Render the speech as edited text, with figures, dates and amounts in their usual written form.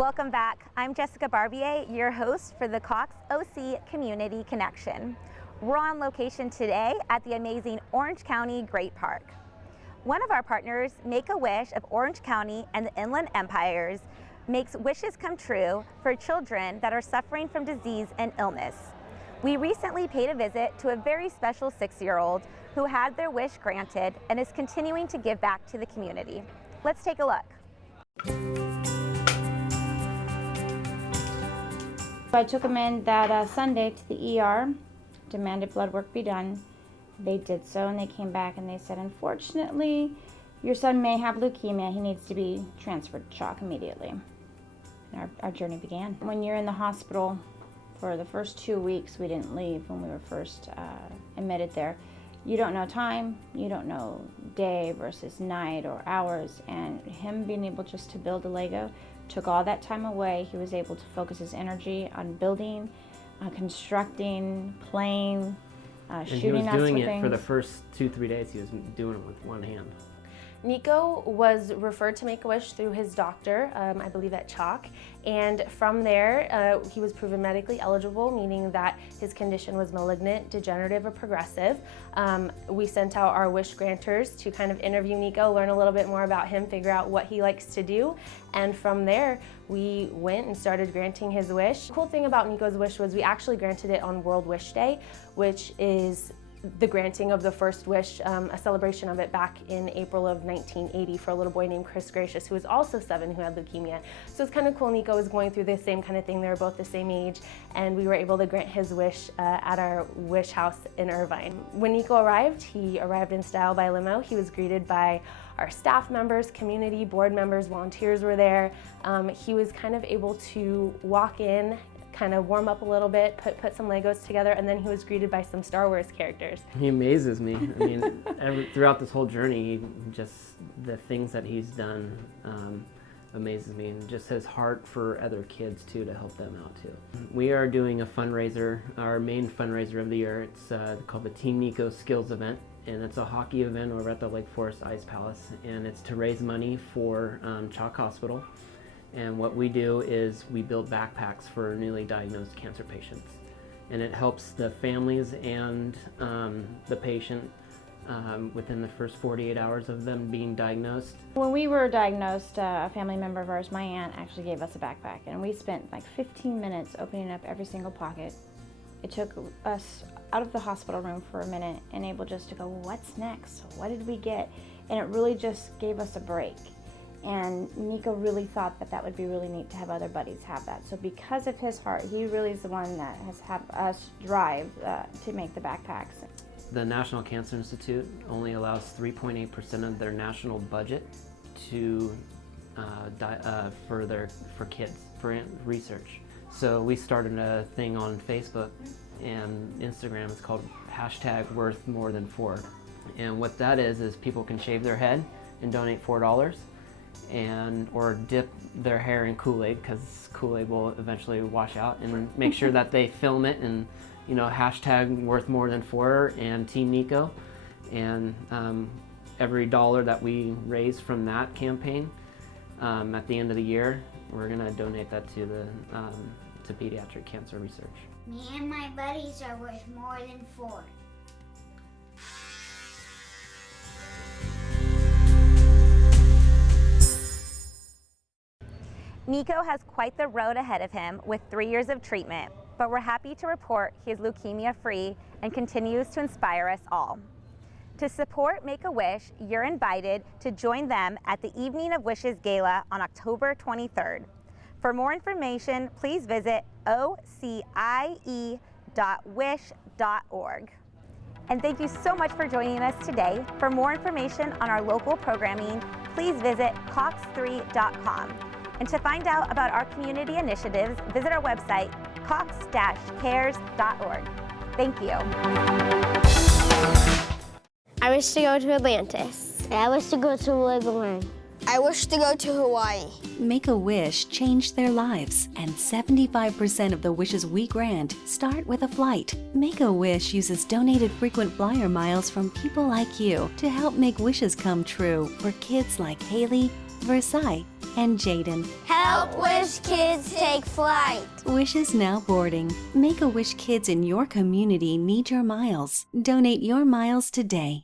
Welcome back. I'm Jessica Barbier, your host for the Cox OC Community Connection. We're on location today at the amazing Orange County Great Park. One of our partners, Make-A-Wish of Orange County and the Inland Empires, makes wishes come true for children that are suffering from disease and illness. We recently paid a visit to a very special 6-year-old who had their wish granted and is continuing to give back to the community. Let's take a look. I took him in that Sunday to the ER, demanded blood work be done. They did so, and they came back and they said, unfortunately, your son may have leukemia. He needs to be transferred to CHOC immediately. And our journey began. When you're in the hospital for the first 2 weeks, we didn't leave when we were first admitted there. You don't know time, you don't know day versus night or hours, and him being able just to build a Lego took all that time away. He was able to focus his energy on building, constructing, playing, shooting us with things. He was doing it for the first 2-3 days. He was doing it with one hand. Nico was referred to Make-A-Wish through his doctor, I believe at CHOC, and from there he was proven medically eligible, meaning that his condition was malignant, degenerative, or progressive. We sent out our wish granters to kind of interview Nico, learn a little bit more about him, figure out what he likes to do, and from there we went and started granting his wish. The cool thing about Nico's wish was we actually granted it on World Wish Day, which is the granting of the first wish, a celebration of it back in April of 1980 for a little boy named Chris Gracious, who was also 7, who had leukemia. So it's kind of cool. Nico was going through the same kind of thing. They were both the same age, and we were able to grant his wish at our wish house in Irvine. When Nico arrived, he arrived in style by limo. He was greeted by our staff members, community, board members, volunteers were there. He was kind of able to walk in, kind of warm up a little bit, put some Legos together, and then he was greeted by some Star Wars characters. He amazes me. I mean, throughout this whole journey, just the things that he's done amazes me, and just his heart for other kids too, to help them out too. We are doing a fundraiser, our main fundraiser of the year. It's called the Team Nico Skills Event, and it's a hockey event over at the Lake Forest Ice Palace, and it's to raise money for CHOC Hospital. And what we do is we build backpacks for newly diagnosed cancer patients. And it helps the families and the patient within the first 48 hours of them being diagnosed. When we were diagnosed, a family member of ours, my aunt, actually gave us a backpack, and we spent like 15 minutes opening up every single pocket. It took us out of the hospital room for a minute and able just to go, what's next? What did we get? And it really just gave us a break. And Nico really thought that that would be really neat to have other buddies have that. So because of his heart, he really is the one that has had us drive to make the backpacks. The National Cancer Institute only allows 3.8% of their national budget to for kids, for research. So we started a thing on Facebook and Instagram. It's called #WorthMoreThan4. And what that is people can shave their head and donate $4. Or dip their hair in Kool-Aid, because Kool-Aid will eventually wash out, and make sure that they film it and #WorthMoreThan4 and Team Nico. And every dollar that we raise from that campaign at the end of the year, we're going to donate that to the to pediatric cancer research. Me and my buddies are worth more than 4. Nico has quite the road ahead of him with 3 years of treatment, but we're happy to report he is leukemia-free and continues to inspire us all. To support Make-A-Wish, you're invited to join them at the Evening of Wishes Gala on October 23rd. For more information, please visit ocie.wish.org. And thank you so much for joining us today. For more information on our local programming, please visit cox3.com. And to find out about our community initiatives, visit our website, cox-cares.org. Thank you. I wish to go to Atlantis. I wish to go to Legoland. I wish to go to Hawaii. Make-A-Wish changed their lives, and 75% of the wishes we grant start with a flight. Make-A-Wish uses donated frequent flyer miles from people like you to help make wishes come true for kids like Haley, Versailles, and Jaden. Help Wish Kids take flight. Wish is now boarding. Make-A-Wish kids in your community need your miles. Donate your miles today.